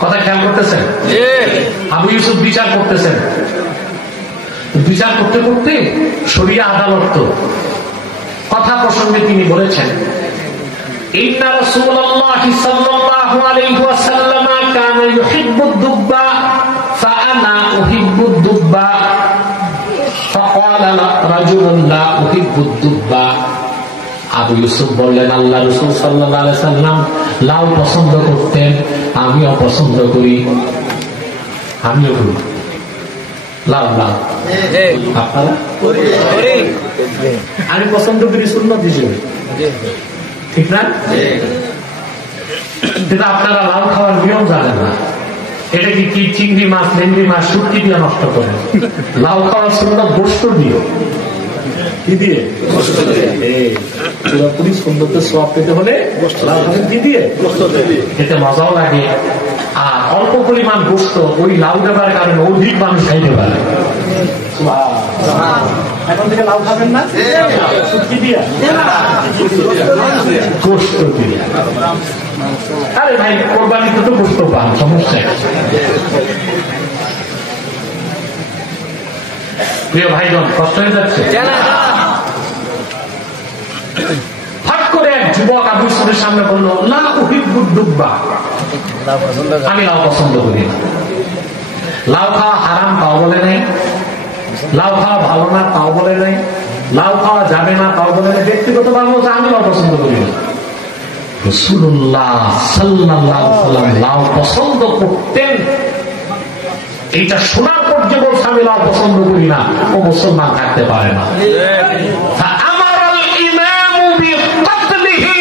কথা খেয়াল করতেছেন? আবু ইউসুফ বিচার করতেছেন, বিচার করতে করতে শরিয়া আদালত কথা প্রসঙ্গে তিনি বলেছেন, ইন্না রাসূলুল্লাহি সাল্লাল্লাহু আলাইহি ওয়াসাল্লাম কানা ইউহিব্বুদ দুব্বা ফাআনা উহিব্বুদ দুব্বা ফাকালা রাজুলুন লা উহিব্বুদ দুব্বা। আবু ইউসুফ বললেন, আল্লাহ রাসূল সাল্লাল্লাহু আলাইহি ওয়াসাল্লাম লাউ পছন্দ করতেন, আমিও পছন্দ করি, আমিও করি লাউ। লাউ আপনারা? আমি পছন্দ করি সুন্নাত হিসেবে, ঠিক না? কিন্তু আপনারা লাউ খাওয়ার নিয়ম জানেন না। এটা কি চিংড়ি মাছ, লেঙ্গি মাছ, শুটকি দিয়ে নষ্ট করে? লাউ খাওয়ার সুন্নাত গোশত দিয়ে, কি দিয়ে? পুরোপুরি সুন্দরতে সওয়াব পেতে হলে লাউ খাবেন কি দিয়ে? খেতে মজাও লাগে, আর অল্প পরিমাণ গোশত ওই লাউ দেবার কারণে অধিক মানুষ খাইতে পারে। এখন থেকে লাউ খাবেন না, শুটকি দিয়া, গোশত দিয়া। আরে ভাই, কোরবানিতে তো গোশত পান, সমস্যা। প্রিয় ভাইজন, কষ্ট হয়ে যাচ্ছে? হঠাৎ করে এক যুবক আবু ইউসুফের সামনে বলল, লা উহিব্বুদ দুব্বা, আমি লাউ পছন্দ করি না। লাউ খাওয়া হারাম তাও বলে নাই, লাউ খাওয়া ভালো না তাও বলে নাই, লাউ খাওয়া যাবে না তাও বলে নাই, ব্যক্তিগত ভাবে বলছে আমি লাউ পছন্দ করি না। রাসূলুল্লাহ সাল্লাল্লাহু আলাইহি ওয়াসাল্লাম লাউ পছন্দ করতেন, এইটা শোনার পর যে বলছে আমি লাউ পছন্দ করি না, ও মুসলমান থাকতে পারে না। আমারাল ইমামু বিকতলিহি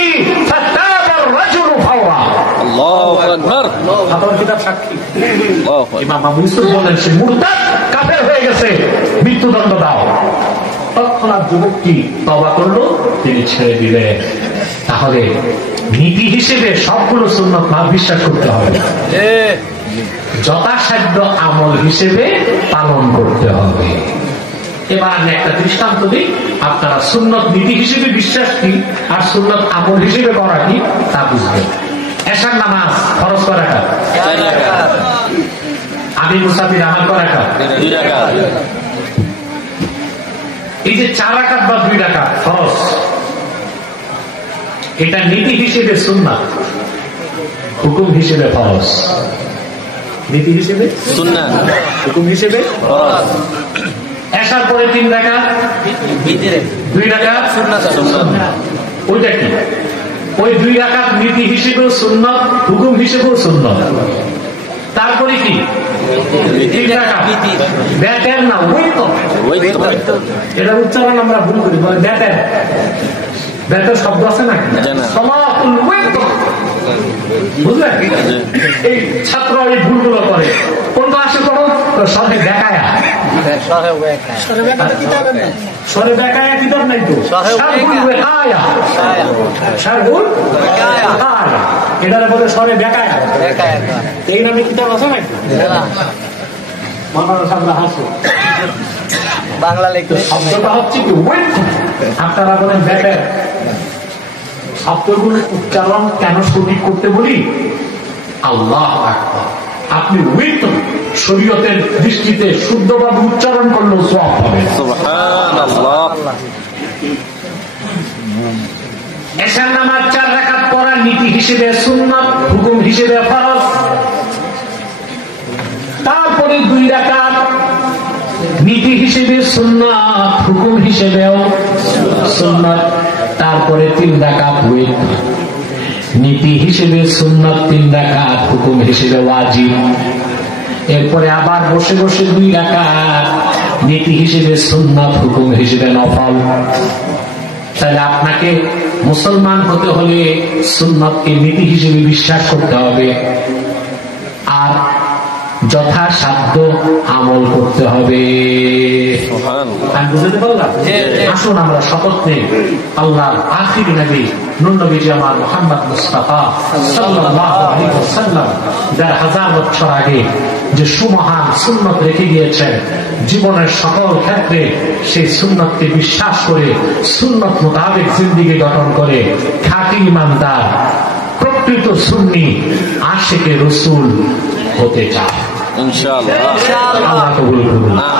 ফাতাবা আর-রাজুলু ফাওরা। আল্লাহু আকবার। আপনার কিতাব সাক্ষী। ইমাম আবু ইউসুফ বলেন, সে মুরতাদ, কাফের হয়ে গেছে, মৃত্যুদণ্ড দাও। তৎক্ষণাৎ যুবকটি তওবা করলো, তিনি ছেড়ে দিলেন। তাহলে নীতি হিসেবে সবগুলো সুন্নাত না বিশ্বাস করতে হবে, যথাসাধ্য আমল হিসেবে পালন করতে হবে। এবার আমি একটা দৃষ্টান্ত দিই, আপনারা সুন্নত নীতি হিসেবে বিশ্বাস কি আর সুন্নত আমল হিসেবে করা কি তা বুঝবেন। এশার নামাজ ফরজ করা কাজ, আমি মুসাফির আমার করা কাজ, এই যে 4 রাকাত বা 2 রাকাত ফরজ, এটা নীতি হিসেবে সুন্নাত, হুকুম হিসেবে ফরজ। নীতি হিসেবে সুন্নাত, হুকুম হিসেবে ফরজ। এশার পরে 3 রাকাত, 2 রাকাত সুন্নাত। ওইটা কি? ওই 2 রাকাত নীতি হিসেবেও সুন্নাত, হুকুম হিসেবেও সুন্নাত। তারপরে কি? 3 রাকাত ব্যাটের না, ওই তো এটা উচ্চারণ আমরা ভুল করি, বলে ব্যাটের। ব্যাটের শব্দ আছে না, সালাতুল ওয়াইত, বুঝলেন? এই ছাত্র এই ভুলগুলো করে। কোনটা আসে করো? সরে দেখায়া, সরে দেখায়া কিতাব নাই তো, এটার বলে সরে দেখায়া, এই নামে কিতাব আছে নাকি? বাংলা লেখা শব্দটা হচ্ছে কি ওয়েট, আপনারা বলেন ব্যাটার। শব্দগুলো উচ্চারণ কেন সঠিক করতে বলি? আল্লাহু আকবার। আপনি ওয়েট শরীয়তের দৃষ্টিতে শুদ্ধভাবে উচ্চারণ করলেও সওয়াব পাবেন। সুবহানাল্লাহ। এশার নামাজ 4 রাকাত পড়া নীতি হিসেবে সুন্নাত, হুকুম হিসেবে ফরজ। তারপরে 2 রাকাত নীতি হিসেবে সুন্নাত, হুকুম হিসেবেও সুন্নাত। তারপরে 3 রাকাত ওয়াজিব, নীতি হিসেবে সুন্নাত, 3 রাকাত হুকুম হিসেবে ওয়াজিব। এরপরে আবার বসে বসে 2 রাকাত নীতি হিসেবে সুন্নাত, হুকুম হিসেবে নফল। তাহলে আপনাকে মুসলমান হতে হলে সুন্নাতকে নীতি হিসেবে বিশ্বাস করতে হবে, আর যথাসাধ্য আমল করতে হবে। আমি বুঝতে পারলাম? আসুন আমরা শপথ নেই আল্লাহর আখির নবী নূর নবীজি আমার মুহাম্মদ মুস্তাফা সাল্লাল্লাহু আলাইহি ওয়াসাল্লাম যার 1000 বছর আগে যে সুমহান সুন্নত রেখে গিয়েছেন, জীবনের সকল ক্ষেত্রে সেই সুন্নতকে বিশ্বাস করে সুন্নত মোতাবেক জিন্দেগি গঠন করে খাঁটি ইমানদার, প্রকৃত সুন্নি, আশিকে রাসূল, হতে চায়। ইনশাআল্লাহ। আল্লাহ কবুল করুন।